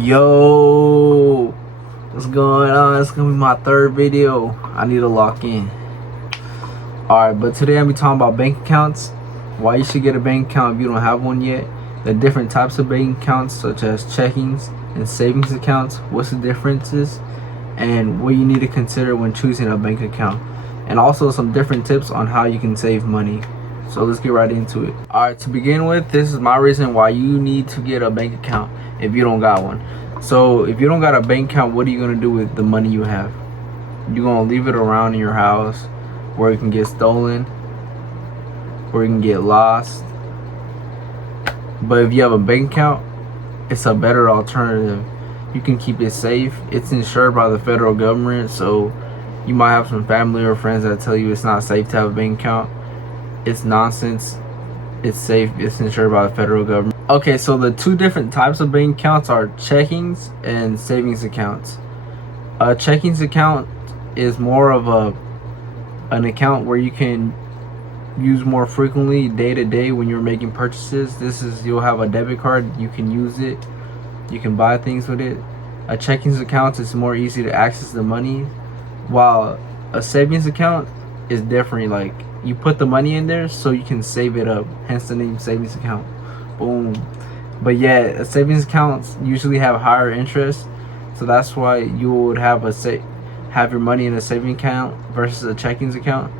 Yo, what's going on? It's gonna be my third video. I need to lock in. Alright, but today I'm gonna be talking about bank accounts, why you should get a bank account if you don't have one yet, the different types of bank accounts such as checkings and savings accounts, what's the differences, and what you need to consider when choosing a bank account, and also some different tips on how you can save money. So let's get right into it. Alright, to begin with, this is my reason why you need to get a bank account if you don't got one. So if you don't got a bank account, what are you gonna do with the money you have? You're gonna leave it around in your house where it can get stolen, where it can get lost. But if you have a bank account, it's a better alternative. You can keep it safe. It's insured by the federal government, so you might have some family or friends that tell you it's not safe to have a bank account. It's nonsense. It's safe. It's insured by the federal government. Okay, so the two different types of bank accounts are checkings and savings accounts. A checkings account is more of an account where you can use more frequently day to day when you're making purchases. You'll have a debit card, you can use it, you can buy things with it. A checkings account is more easy to access the money, while a savings account is different. Like, you put the money in there so you can save it up, hence the name savings account. Boom. But yeah, savings accounts usually have higher interest, so that's why you would have your money in a savings account versus a checkings account.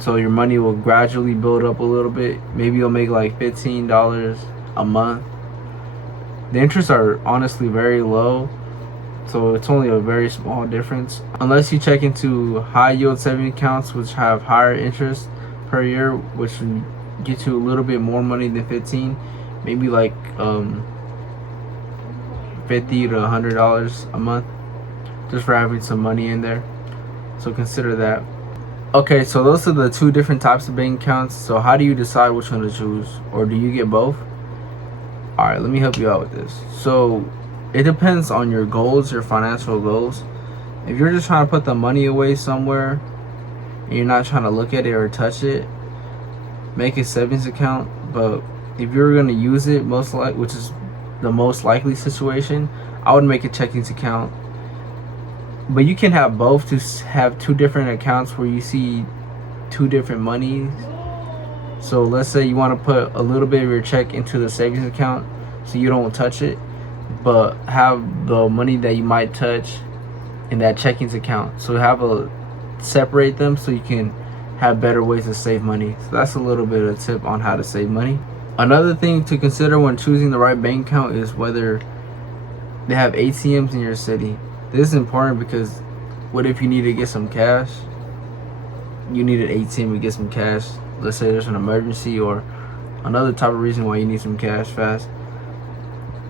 So your money will gradually build up a little bit. Maybe you'll make like $15 a month. The interests are honestly very low, so it's only a very small difference. Unless you check into high yield savings accounts, which have higher interest per year, which will get you a little bit more money than 15, maybe like $50 to $100 a month, just for having some money in there. So consider that. Okay, so those are the two different types of bank accounts. So how do you decide which one to choose, or do you get both? Alright, let me help you out with this. So it depends on your goals, your financial goals. If you're just trying to put the money away somewhere and you're not trying to look at it or touch it, make a savings account. But if you're going to use it, which is the most likely situation, I would make a checkings account. But you can have both, to have two different accounts where you see two different monies. So let's say you want to put a little bit of your check into the savings account so you don't touch it, but have the money that you might touch in that checkings account. So separate them so you can have better ways to save money. So that's a little bit of a tip on how to save money. Another thing to consider when choosing the right bank account is whether they have ATMs in your city. This is important because what if you need to get some cash? You need an ATM to get some cash. Let's say there's an emergency or another type of reason why you need some cash fast.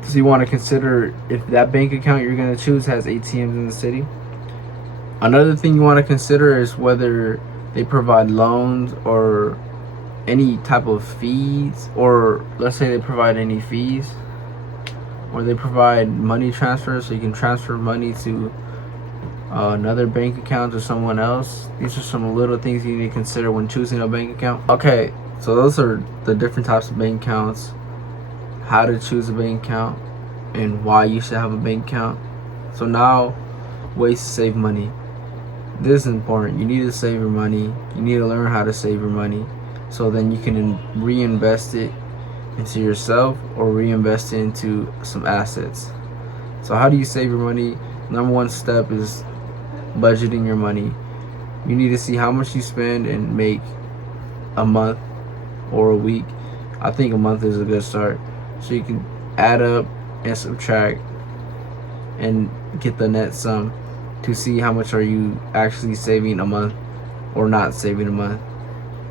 So you want to consider if that bank account you're going to choose has ATMs in the city. Another thing you want to consider is whether they provide loans or any type of fees, or let's say they provide any fees, or they provide money transfers so you can transfer money to another bank account to someone else. These are some little things you need to consider when choosing a bank account. Okay, so those are the different types of bank accounts, how to choose a bank account, and why you should have a bank account. So now, ways to save money. This is important. You need to save your money. You need to learn how to save your money, so then you can reinvest it into yourself or reinvest it into some assets. So how do you save your money? Number one step is budgeting your money. You need to see how much you spend and make a month or a week. I think a month is a good start, so you can add up and subtract and get the net sum to see how much are you actually saving a month or not saving a month.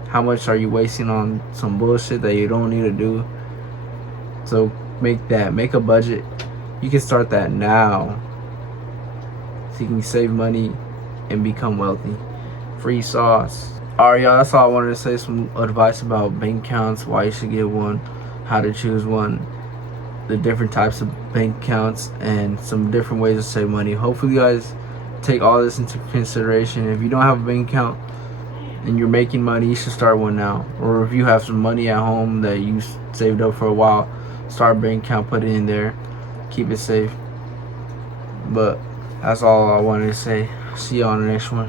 How much are you wasting on some bullshit that you don't need to do? So make a budget. You can start that now so you can save money and become wealthy. Free sauce. Alright, y'all, that's all I wanted to say. Some advice about bank accounts, why you should get one, how to choose one, the different types of bank accounts, and some different ways to save money. Hopefully you guys take all this into consideration. If you don't have a bank account and you're making money, you should start one now. Or if you have some money at home that you saved up for a while, start a bank account, put it in there. keep it safe. But that's all I wanted to say. See you on the next one.